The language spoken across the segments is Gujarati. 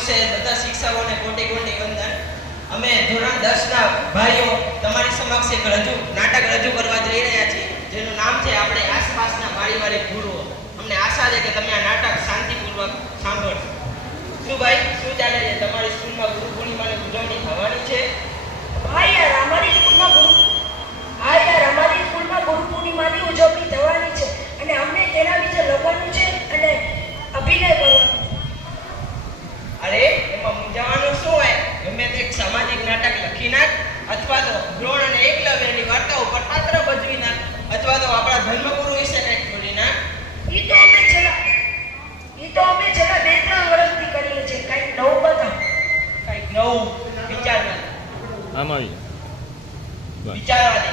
વિશે બધા શિક્ષકોને કોટી કોટી વંદન. અમે ધોરણ 10 ના ભાઈઓ તમારી સમક્ષ એક નાટક રજૂ કરવા જઈ રહ્યા છીએ, જેનું નામ છે આપણે આસપાસના પારિવારિક ગુરુઓ. અમને આશા છે કે તમે આ નાટક શાંતિપૂર્વક સાંભળશો. શું ભાઈ, શું ચાલે છે? તમારી સ્કૂલમાં ગુરુ પૂર્ણિમાની ઉજવણી થવાની છે? હા યાર, અમારી સ્કૂલમાં ગુરુ પૂર્ણિમાની ઉજવણી થવાની છે અને અમને તેના વિશે લખવાનું છે અને અભિનય કરવાનો. અરે એમાં મૂંઝાવાનું શું હોય? ગમે તે એક સામાજિક નાટક લખી નાખ, અથવા તો દ્રોણ અને એકલવ્યની વાર્તાઓ પર પાત્ર ભજવી નાખ, અથવા તો આપણા ધર્મગુરુ વિશે કંઈક બોલી નાખ. ઈ તો અમે છેલ્લા 2-3 વર્ષથી કરીએ છીએ. કંઈક નવું બતાવો. કંઈક નવું વિચારવા વિચારવા દે.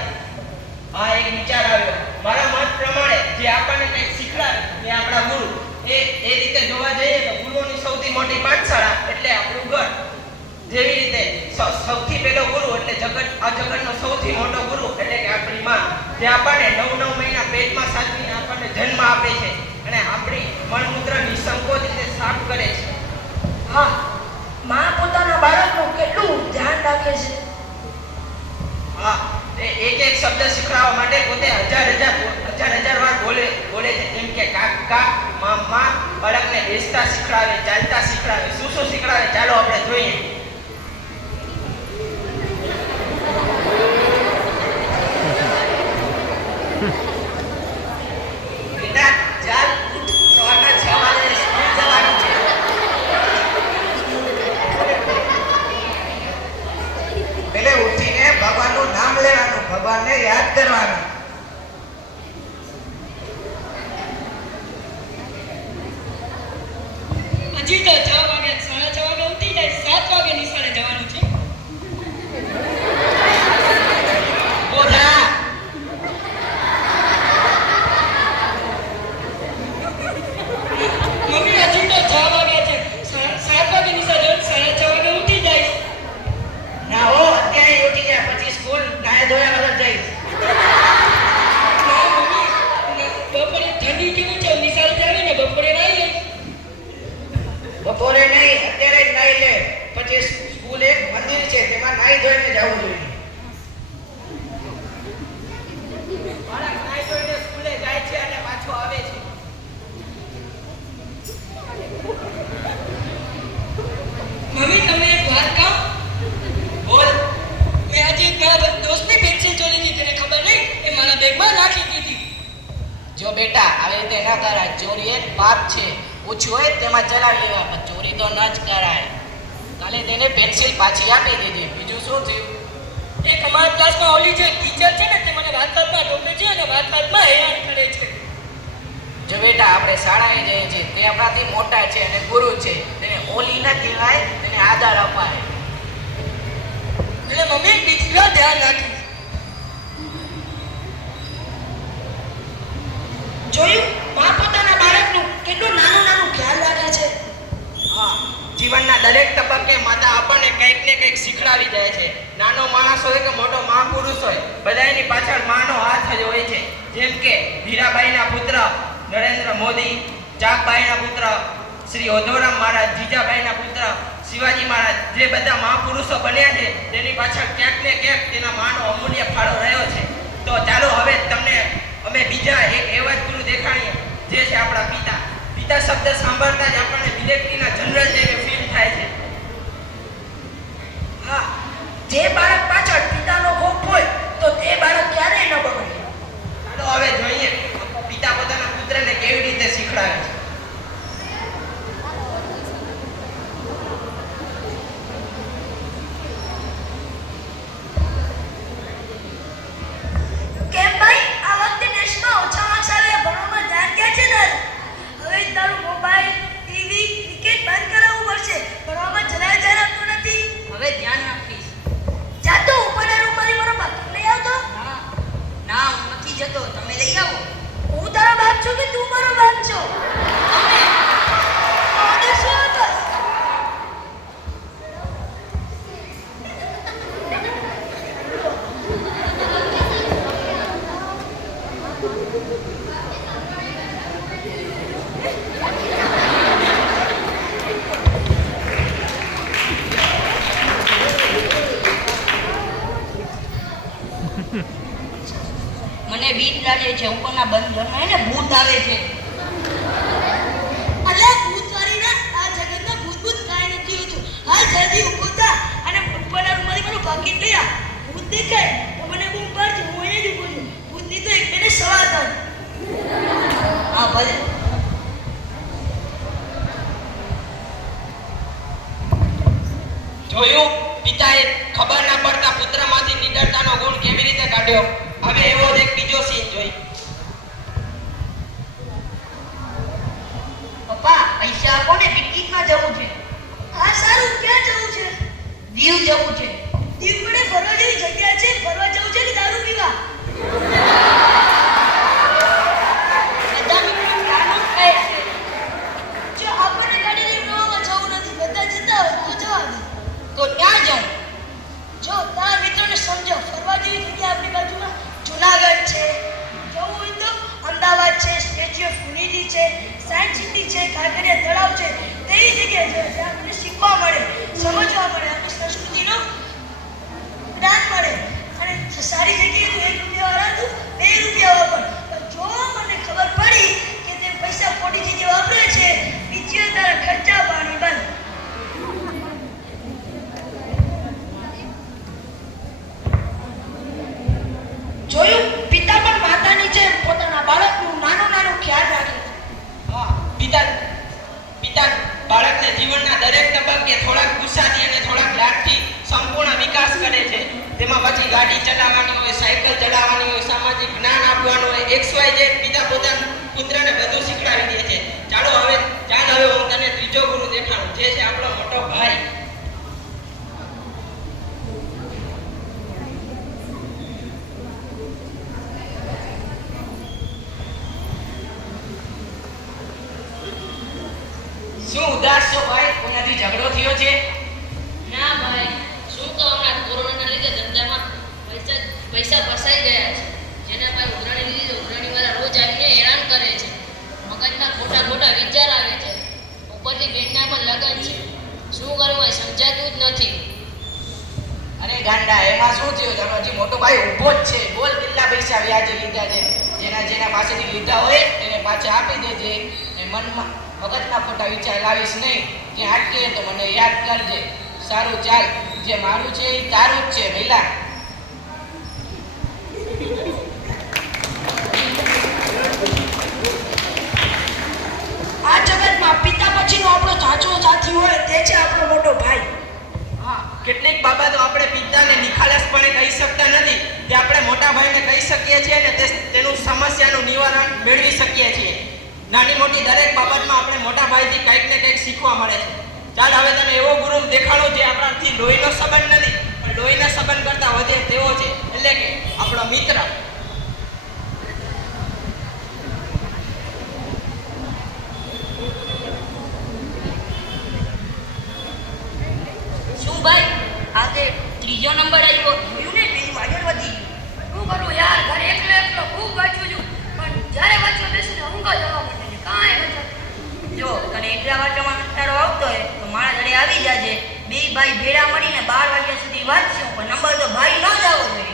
આ એક વિચાર આવ્યો. મારા મત પ્રમાણે જે આપણને કંઈક શીખવાડે એ આપણા ગુરુ. એ રીતે જોવા જઈએ તો ગુરુઓની સૌથી મોટી પાઠશાળા એટલે આપણું ઘર. જેવી રીતે સૌથી પહેલો ગુરુ એટલે આ જગતનો સૌથી મોટો ગુરુ એટલે કે આપણી માં, જે આપણને 9 મહિના પેટમાં સાચવીને આપણને જન્મ આપે છે અને આપણી મળમૂત્ર નિસંકોચ રીતે સાફ કરે છે. હા, માં પોતાના બાળકનું કેટલું ધ્યાન રાખે છે. હા, એક શબ્દ શીખવાડવા માટે પોતે હજાર વાર બોલે છે. જેમ કે કાકા, મામા, બાળકને બેસતા શીખવાડે, ચાલતા શીખવાડે, શું શીખવાડે ચાલો આપણે જોઈએ. બેટા ચાલ, સવારના 6 વાગે સ્કૂલ જવાનું છે. એટલે ઉઠીને ભગવાનનું નામ લેવાનું, ભગવાનને યાદ કરવાનું. હજી તો 6 વાગે, 6:30 વાગે ઉઠી જાય, 7 વાગે નિશાળે જવાનું છે. બોધા મમ્મી, હજી તો 6 વાગે છે, 7 વાગે નિશાળે જવાનું, 6:30 વાગે ઉઠી જાય. ના હો, અત્યારે ઉઠી જાય, પછી સ્કૂલ નાય ધોયા વગર જઈશ. ના મમ્મી, બપોરે ઠંડી કેવી છે, નિશાળે જાય ને બપોરે નાઈ લે. બપોરે નહીં, અત્યારે જ નાઈ લે. પછી સ્કૂલ એક મંદિર છે, તેમાં નાઈ ધોઈને જવું જોઈએ. બાળક નાઈ ધોઈને સ્કૂલે જાય છે અને પાછો આવે છે. મમ્મી, તમે એક વાત કહો. બોલ. મેં આજે એક મારા દોસ્તની પેન્સિલ ચોરી હતી, તેને ખબર નહીં, એ મારા બેગમાં નાખી દીધી. જો બેટા, આવી રીતે ના કરાય. ચોરી એક પાપ છે. ઓછું હોય તેમાં ચલાવી લેવા, પણ ચોરી તો ન જ કરાય. કાલે તેને પેન્સિલ પાછી આપી દીધી. બીજું શું થયું? એક અમારા ક્લાસમાં ઓલી જે ટીચર છે ને, તે મને વાત-વાતમાં ટોકે છે અને વાત-વાતમાં હેરાન કરે છે. જો બેટા, આપણે શાળાએ જઈએ છીએ, તે આપણાથી મોટા છે અને ગુરુ છે. તેને ઓલી ના કહેવાય, તેને આદર અપાય. એટલે મમ્મી, બીજું ધ્યાન રાખી. જોયું, માં પોતાના બાળકનું કેટલું નાનું ખ્યાલ રાખે છે. હા, જીવનના દરેક તબક્કે માતા આપણને કંઈક ને કંઈક શીખડાવી જાય છે. નાનો માણસ હોય કે મોટો મહાપુરુષ હોય, બધાની પાછળ માનો હાથ જ હોય છે. જેમ કે હીરાબાઈના પુત્ર નરેન્દ્ર મોદી, ચાકબાઈના પુત્ર શ્રી ઓધોરામ મહારાજ, જીજાબાઈના પુત્ર શિવાજી મહારાજ, જે બધા મહાપુરુષો બન્યા છે, તેની પાછળ ક્યાંક ને ક્યાંક તેના માનો અમૂલ્ય ફાળો રહ્યો છે. તો ચાલો હવે તમને અમે બીજા એક એવા જ ગુરુ દેખાડીએ, જે છે આપણા પિતા. પિતા શબ્દ સાંભળતા જ આપણને મિલિટરીના જનરલ જેવી ફીલ થાય છે. હા, જે બાળક પાછળ પિતાનો ખોફ હોય તો તે બાળક ક્યારેય ન બગડે. ચાલો હવે જોઈએ પિતા પોતાના પુત્રને કેવી રીતે શીખડાવે છે. કેમ ભાઈ, આ વખતે ટેસ્ટમાં ઓછા માર્ક્સ આવ્યા, ભણવામાં ધ્યાન ક્યાં છે તારું? હવે તારું મોબાઈલ, ટીવી, ક્રિકેટ બંધ કરાવવું પડશે. ભણવામાં જરાય ધ્યાન આપતું નથી. હવે ધ્યાન રાખીશ. જાતો ઉપરના રૂમમાંથી મારો બાકી લઈ આવતો. ના, હું નથી જતો, તમે લઈ આવો. હું તારો બાપ છું કે તું મારો બાપ છો? છે ઉપરના બંધનમાં એને ભૂત આવે છે. અલ્યા ભૂતવાળીના આ જગતમાં ભૂત કાંઈ નથી હોતું. હાલ જલ્દી ઊભો થા અને ઉપરના રૂમમાંથી મારું પાકીટ લઈ આ. ભૂત દેખાય તો મને બૂમ પાડજે, હું અહીંયા જ ઊભો છું. ભૂતની તો એક બેને સવા હતા. હા ભલે. જોયું, પિતાએ ખબર ના પડતા પુત્રમાંથી નિડરતાનો ગુણ કેવી રીતે કાઢ્યો. હવે એવો જ એક બીજો સીન જોઈ. પપ્પા પૈસા આપો ને, પિકનિકમાં જવું છે. હા સારું, ક્યાં જવું છે? દીવ જવું છે. દીવ પડે ફરવા જેવી જગ્યા છે. ફરવા જવું છે કે દારૂ પીવા? બધા મિત્રો પ્લાન જ કહે છે. જો આપણને ગાડી લઈને ફરવામાં જવું નથી, બધા જતા હોય તો જવા દે. તો ક્યાં જાઉં? જો તારા મિત્રોને સમજો, ફરવા જેવી જગ્યા આપણી બાજુમાં જુનાગઢ છે. જવું હોય તો અમદાવાદ છે, સ્ટેચ્યુ ઓફ યુનિટી છે, સાયન્સ સિટી છે, કાંકરિયા તળાવ છે. તેવી જગ્યા છે જ્યાં આપણને શીખવા મળે, સમજવા મળે, આપણી સંસ્કૃતિનો જ્ઞાન મળે. અને સારી જગ્યાએ તું 1 રૂપિયા વાળા તું 2 રૂપિયા વાપર. પણ જો મને ખબર પડી કે તે પૈસા ખોટી જગ્યાએ વાપરે છે, બીજી વાર તારા ખર્ચા પાણી બંધ. જોયું, પિતા પણ માતાની જેમ પોતાના બાળકનું નાનું નાનું ખ્યાલ રાખે છે. હા, પિતા બાળકને જીવનના દરેક તબક્કે થોડાક ગુસ્સાથી અને થોડાક લાડથી સંપૂર્ણ વિકાસ કરે છે. તેમાં પછી ગાડી ચલાવવાની હોય, સાયકલ ચલાવવાની હોય, સામાજિક જ્ઞાન આપવાનું હોય, XYZ પિતા પોતાના પુત્રને બધું શીખડાવી દે છે. ચાલ હવે હું તને ત્રીજો ગુરુ દેખાડું, જે છે આપણો મોટો ભાઈ. શું ઉદાસ છો ભાઈ? કોનાથી ઝઘડો થયો છે? ના ભાઈ, શું કહું, હમણાં કોરોનાના લીધે ધંધામાં પૈસા ફસાઈ ગયા છે. જેના પાસે ઉઘરાણી લીધી તો ઉઘરાણીવાળા રોજ આવીને હેરાન કરે છે. મગજમાં ખોટા ખોટા વિચાર આવે છે. ઉપરથી બેનના પણ લગન છે. શું કરવું એ સમજાતું જ નથી. અરે ગાંડા, એમાં શું થયું? તારો હજી મોટો ભાઈ ઊભો જ છે. બોલ, કેટલા પૈસા વ્યાજે લીધા છે? જેના પાસેથી લીધા હોય તેને પાછા આપી દેજે. ને મગજમાં ખોટા વિચાર લાવીશ નહીં. ક્યાં અટકે તો મને યાદ કરજે. સારું ચાલ, જે મારું છે એ તારું જ છે ભઈલા. આ જગતમાં પિતા પછીનો આપણો સાચો સાથી હોય તે છે આપણો મોટો ભાઈ. હા, કેટલીક બાબતો આપણે પિતાને નિખાલસપણે કહી શકતા નથી, તે આપણે મોટા ભાઈને કહી શકીએ છીએ અને તેનું સમસ્યાનું નિવારણ મેળવી શકીએ છીએ. નાની મોટી દરેક બાબતમાં આપણે મોટા ભાઈથી કંઈક ને કંઈક શીખવા મળે છે. ચાલ હવે તને એવો ગુરુ દેખાડો જે આપણાથી લોહીનો સંબંધ નથી, પણ લોહીના સંબંધ કરતા વધે તેવો છે, એટલે કે આપણો મિત્ર. શું ભાઈ, આજે ત્રીજો નંબર આવ્યો? યુનિટ બી આગળ વધી. શું કરું યાર, ઘરે એકલો ખૂબ વાંચું છું, પણ જ્યારે વાંચવા બેસીને ઊંઘ જ આવવા માંડે છે. કાંઈ વચન. જો તને એટલા વાંચવામાં કંટાળો આવતો હોય તો મારા જોડે આવી જાજે. બે ભાઈ ભેળા મળીને 12 વાગ્યા સુધી વાંચશું, પણ નંબર તો ભાઈ ન જ આવવો જોઈએ.